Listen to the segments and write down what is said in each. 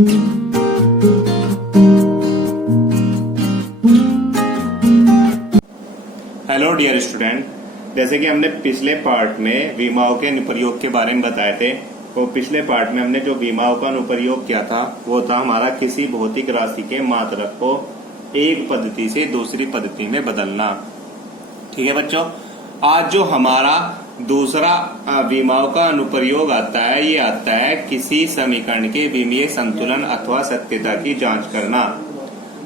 Hello dear student, जैसे कि हमने पिछले पार्ट में विमाओं के अनुप्रयोग के बारे में बताए थे। तो पिछले पार्ट में हमने जो विमाओं का अनुप्रयोग किया था वो था हमारा किसी भौतिक राशि के मात्रक को एक पद्धति से दूसरी पद्धति में बदलना। ठीक है बच्चों, आज जो हमारा दूसरा विमाओं का अनुप्रयोग आता है ये आता है किसी समीकरण के विमीय संतुलन अथवा सत्यता की जांच करना।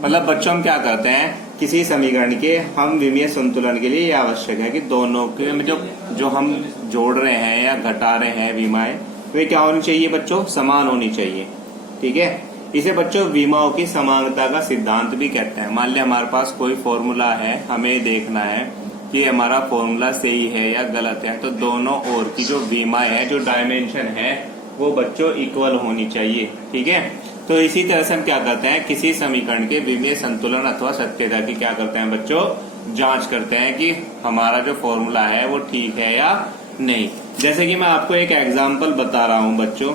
मतलब बच्चों हम क्या करते हैं, किसी समीकरण के हम विमीय संतुलन के लिए ये आवश्यक है कि दोनों के में जो हम जोड़ रहे हैं या घटा रहे हैं विमाएं वे क्या होनी चाहिए बच्चों, समान होनी चाहिए। ठीक है, इसे बच्चों विमाओं की समानता का सिद्धांत भी कहते हैं। मान लिया हमारे पास कोई फॉर्मूला है, हमें देखना है कि हमारा फॉर्मूला सही है या गलत है, तो दोनों ओर की जो विमाएं है, जो डायमेंशन है वो बच्चों इक्वल होनी चाहिए। ठीक है, तो इसी तरह से हम क्या करते हैं, किसी समीकरण के विमीय संतुलन अथवा सत्यता की क्या करते हैं बच्चों, जांच करते हैं कि हमारा जो फॉर्मूला है वो ठीक है या नहीं। जैसे कि मैं आपको एक एग्जांपल बता रहा हूं बच्चों,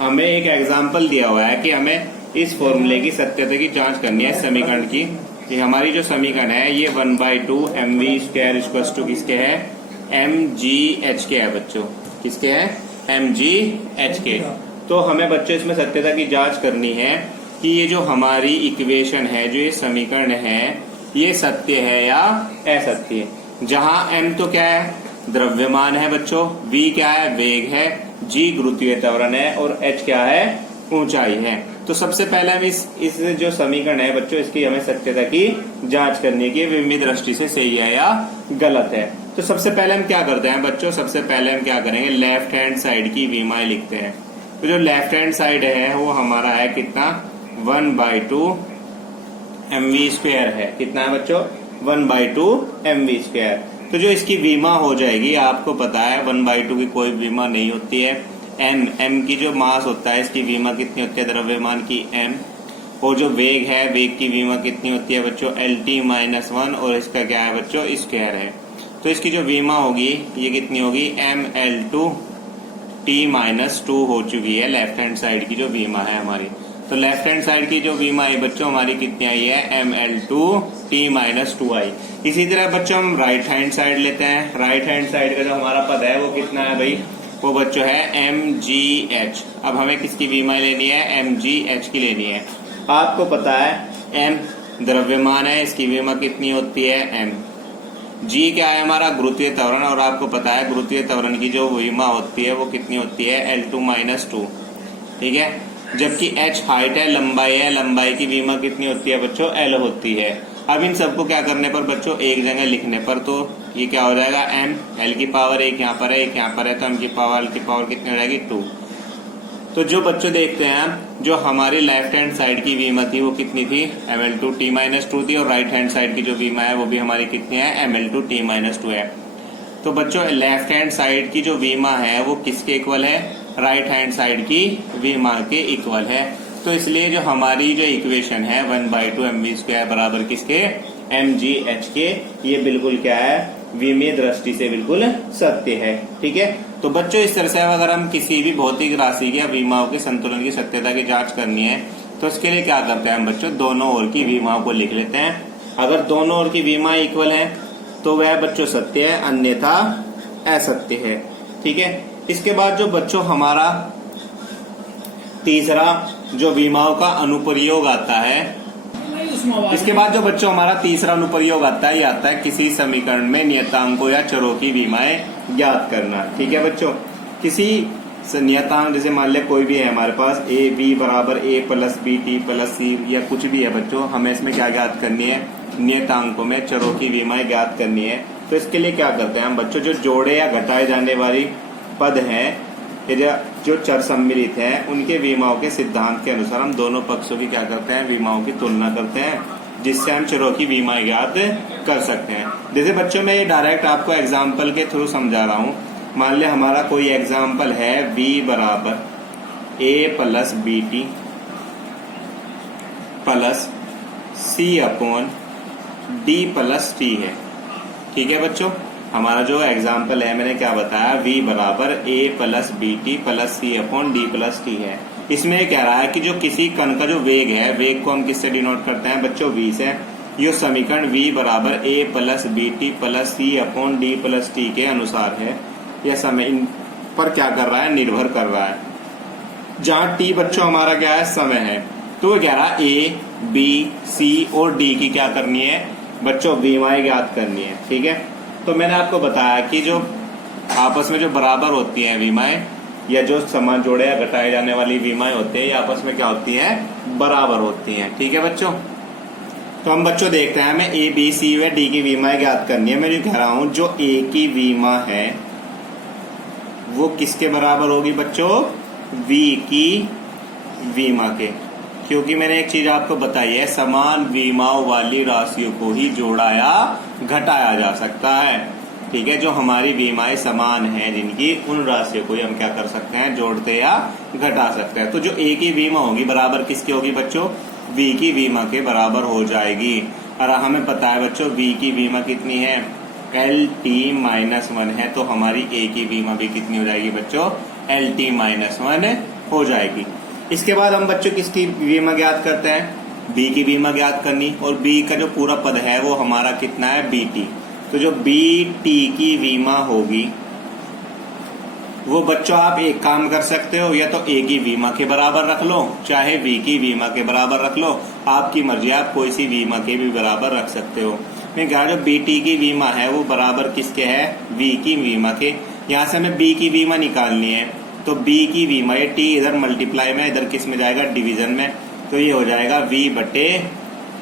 हमें एक एग्जांपल दिया हुआ है कि हमें इस फॉर्मूले की सत्यता की जांच करनी है समीकरण की। ये हमारी जो समीकरण है ये 1/2 mv स्क्वायर इक्वल टू किसके है, mgh के है बच्चों, किसके है, mgh के। तो हमें बच्चों इसमें सत्यता की जांच करनी है कि ये जो हमारी इक्वेशन है, जो ये समीकरण है, ये सत्य है या असत्य है। जहां m तो क्या है, द्रव्यमान है बच्चों, v क्या है, वेग है, g गुरुत्वीय त्वरण है और h क्या है, ऊंचाई है। तो सबसे पहले हम इस जो समीकरण है बच्चों, इसकी हमें सत्यता की जांच करनी है कि विमीय दृष्टि से सही है या गलत है। तो सबसे पहले हम क्या करते हैं बच्चों, सबसे पहले हम क्या करेंगे, लेफ्ट हैंड साइड की विमाएं लिखते हैं। तो जो लेफ्ट हैंड साइड है वो हमारा है कितना, 1/2 mv स्क्वायर है। कितना है बच्चों, 1/2 mv स्क्वायर। तो जो इसकी विमा हो जाएगी, आपको पता है 1/2 की कोई विमा नहीं होती है। m की जो मास होता है इसकी विमा कितनी होती है, द्रव्यमान की m, और जो वेग है, वेग की विमा कितनी होती है बच्चों, LT-1, और इसका क्या है बच्चों, स्क्वायर है। तो इसकी जो विमा होगी ये कितनी होगी, mL2T-2 हो चुकी है लेफ्ट हैंड साइड की जो विमा है हमारी। तो लेफ्ट हैंड साइड की जो विमा है बच्चों हमारी कितनी आई है, mL2T-2 आई। इसी तरह बच्चों हम राइट हैंड साइड लेते हैं। राइट हैंड साइड का जो हमारा पद है वो कितना है भाई, वो बच्चों है mgh। अब हमें किसकी विमा लेनी है, mgh की लेनी है। आपको पता है m द्रव्यमान है, इसकी विमा कितनी होती है, m। g क्या है हमारा, गुरुत्वीय त्वरण, और आपको पता है गुरुत्वीय त्वरण की जो विमा होती है वो कितनी होती है, L2-2। ठीक है, जबकि h हाइट है, लंबाई है, लंबाई की विमा कितनी होती है बच्चों, L होती है। अब इन सबको क्या करने पर बच्चों, एक जगह लिखने पर, तो ये क्या हो जाएगा, m, l की पावर एक यहाँ पर है, एक यहाँ पर है, तो m की पावर कितनी हो जाएगी, 2। तो जो बच्चों देखते हैं, जो हमारी लेफ्ट हैंड साइड की विमा थी वो कितनी थी, mL2T-2 थी, और राइट हैंड साइड की जो विमा है वो भी हमारी कितनी है, mL2T-2 है। तो बच्चों लेफ्ट हैंड साइड की जो विमा है वो किसके इक्वल है, राइट हैंड साइड की विमा के इक्वल है। तो इसलिए जो हमारी जो इक्वेशन है 1/2 mv स्क्वायर बराबर किसके, mgh के, ये बिल्कुल क्या है, विमीय दृष्टि से बिल्कुल सत्य है। ठीक है, तो बच्चों इस तरह से अगर हम किसी भी भौतिक राशि के या विमाओं के संतुलन की सत्यता की जांच करनी है तो इसके लिए क्या करते हैं हम बच्चों, दोनों ओर की विमाओं को लिख लेते हैं। अगर दोनों ओर की विमा इक्वल है तो वह बच्चों सत्य है, अन्यथा असत्य है। ठीक है, इसके बाद जो बच्चों हमारा तीसरा जो विमाओं का अनुप्रयोग आता है, इसके बाद जो बच्चों हमारा तीसरा अनुप्रयोग आता है, ये आता है किसी समीकरण में नियतांकों या चरों की विमाएं ज्ञात करना। ठीक है बच्चों, किसी नियतांक, जैसे मान लिया कोई भी है हमारे पास a बराबर a + b t + c या कुछ भी है बच्चों, हमें इसमें क्या ज्ञात करनी है, नियतांकों में चरों की विमाएं ज्ञात करनी है। तो इसके लिए क्या करते हैं हम बच्चों, जो जोड़े या घटाए जाने वाली पद हैं, जो चर सम्मिलित हैं, उनके विमाओं के सिद्धांत के अनुसार हम दोनों पक्षों की क्या करते हैं, विमाओं की तुलना करते हैं, जिससे हम चरों की विमाएं ज्ञात कर सकते हैं। जैसे बच्चों मैं ये डायरेक्ट आपको एग्जाम्पल के थ्रू समझा रहा हूँ। मान लिया हमारा कोई एग्जाम्पल है v बराबर a + bt + c/d + t है। ठीक है बच्चों, हमारा जो एग्जाम्पल है मैंने क्या बताया, v बराबर a + bt + c/d + t है। इसमें ये कह रहा है कि जो किसी कण का जो वेग है, वेग को हम किससे डिनोट करते हैं बच्चों, v से। ये समीकरण v बराबर a plus B T plus C upon D plus T के अनुसार है। यह समय इन पर क्या कर रहा है, निर्भर कर रहा है। जहां t बच्चों हमारा क्या है, समय है, तो वो कह रहा है a b c और d की क्या करनी है बच्चों, वीमाएं ज्ञात करनी है। ठीक है, तो मैंने आपको बताया कि जो आपस में जो बराबर होती हैं वीमाएं, या जो समान जोड़े या घटाए जाने वाली वीमाएं होती है, ये आपस में क्या होती हैं, बराबर होती हैं। ठीक है बच्चों, तो हम बच्चों देखते हैं, हमें ए बी सी व डी की वीमाएं ज्ञात करनी है। मैं जो कह रहा हूं, जो ए की वीमा है वो किसके बराबर होगी बच्चों, वी की वीमा के, क्योंकि मैंने एक चीज आपको बताई है, समान वीमाओं वाली राशियों को ही जोड़ा या घटाया जा सकता है। ठीक है, जो हमारी वीमाएं समान हैं जिनकी, उन राशियों को ही हम क्या कर सकते हैं, जोड़ते या घटा सकते हैं। तो जो ए की वीमा होगी बराबर किसकी होगी बच्चों, वी की वीमा के बराबर हो जाएगी। और हमें पता है बच्चों वी की वीमा कितनी है, LT-1 है, तो हमारी ए की वीमा भी कितनी हो जाएगी बच्चों, LT-1 हो जाएगी। इसके बाद हम बच्चों किसकी वीमा ज्ञात करते हैं, बी की वीमा ज्ञात करनी, और बी का जो पूरा पद है वो हमारा कितना है, BT। तो जो BT की वीमा होगी वो बच्चों आप एक काम कर सकते हो, या तो ए की वीमा के बराबर रख लो, चाहे बी की वीमा के बराबर रख लो, आपकी मर्जी, आप कोई सी वीमा के भी बराबर रख सकते हो। मैं कह रहा जो BT की वीमा है वो बराबर किसके है, वी की वीमा के। यहाँ से हमें बी की वीमा निकालनी है, तो बी की वीमा, ये टी इधर मल्टीप्लाई में, इधर किस में जाएगा, डिवीजन में, तो ये हो जाएगा v बटे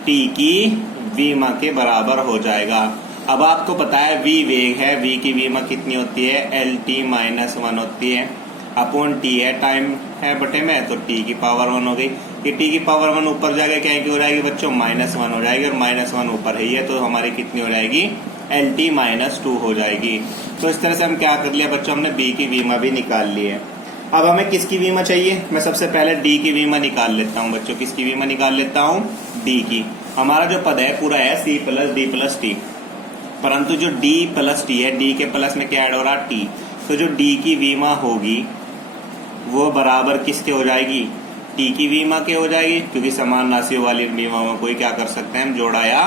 टी की वीमा के बराबर हो जाएगा। अब आपको पता है v वेग है, v की वीमा कितनी होती है, LT-1 होती है, अपॉन t है, टाइम है बटे में, तो t की पावर 1 हो गई। ये t की पावर 1 ऊपर जाके क्या हो जाएगी बच्चों, -1 हो जाएगी, और -1 ऊपर है, तो हमारी कितनी हो जाएगी, LT-2 हो जाएगी। तो इस तरह से हम क्या कर लिया बच्चों, हमने b की वीमा भी निकाल ली है। अब हमें किसकी वीमा चाहिए, मैं सबसे पहले d की वीमा निकाल लेता हूँ बच्चों, किसकी वीमा निकाल लेता हूँ, d की। हमारा जो पद है पूरा है c plus d plus T, परंतु जो d प्लस टी है, d के प्लस में क्या ऐड हो रहा है, t, तो जो d की वीमा होगी वो बराबर किसके हो जाएगी, t की वीमा के हो जाएगी, क्योंकि समान राशियों वाली वीमाओं को ही क्या कर सकते हैं हम, जोड़ा या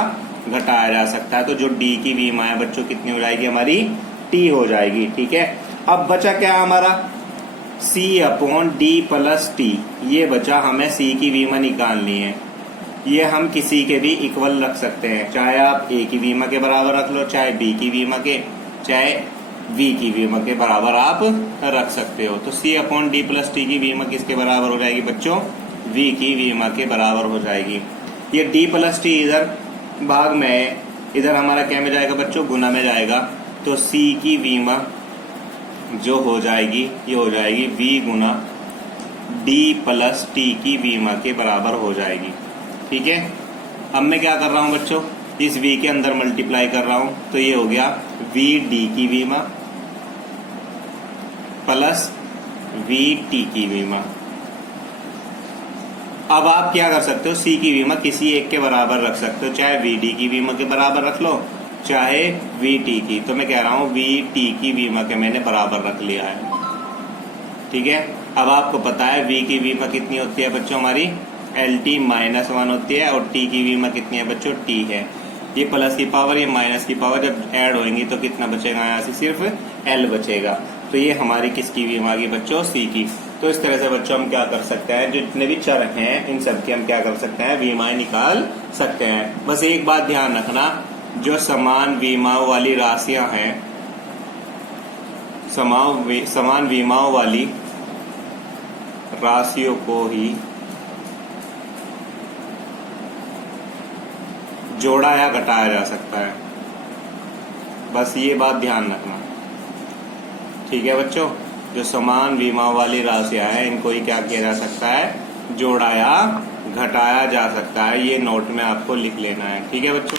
घटाया जा सकता है। तो जो d की वीमा है बच्चों कितनी हो जाएगी, हमारी t हो जाएगी। ठीक है, अब बचा क्या हमारा, c upon d plus T, ये बचा, हमें c की वीमा निकालनी है। ये हम किसी के भी इक्वल रख सकते हैं, चाहे आप a की वीमा के बराबर रख लो, चाहे b की वीमा के, चाहे v की वीमा के बराबर आप रख सकते हो। तो c upon d plus T की वीमा किसके बराबर हो जाएगी बच्चों, v की वीमा के बराबर हो जाएगी। ये d प्लस टी इधर भाग में, इधर हमारा क्या में जाएगा बच्चों, गुना में जाएगा, तो c की वीमा जो हो जाएगी ये हो जाएगी v गुना d प्लस टी की वीमा के बराबर हो जाएगी। ठीक है, अब मैं क्या कर रहा हूं बच्चों, इस v के अंदर मल्टीप्लाई कर रहा हूं, तो ये हो गया v d की वीमा प्लस v t की वीमा। अब आप क्या कर सकते हो, c की वीमा किसी एक के बराबर रख सकते हो, चाहे v d की वीमा के बराबर रख लो, चाहे v t की। तो मैं कह रहा हूं v t की वीमा के मैंने बराबर रख लिया है। ठीक है, अब आपको पता है v की वीमा कितनी होती है बच्चों, हमारी LT-1 होती है, और t की वीमा कितनी है बच्चों, t है। ये प्लस की पावर, ये माइनस की पावर जब ऐड होंगी तो कितना बचेगा, यहाँ से सिर्फ L बचेगा। तो ये हमारी किसकी वीमा आ गई बच्चों, c की। तो इस तरह से बच्चों हम क्या कर सकते हैं, जो जितने भी चर हैं इन सब की हम क्या कर सकते हैं, वीमाएं निकाल सकते हैं। बस एक बात ध्यान रखना, जो समान वीमाओं वाली राशियां हैं, समान वीमाओं वाली राशियों को ही जोड़ा या घटाया जा सकता है, बस ये बात ध्यान रखना। ठीक है बच्चों, जो समान वीमा वाली राशियां हैं इनको ही क्या किया जा सकता है, जोड़ा या घटाया जा सकता है। ये नोट में आपको लिख लेना है। ठीक है बच्चों।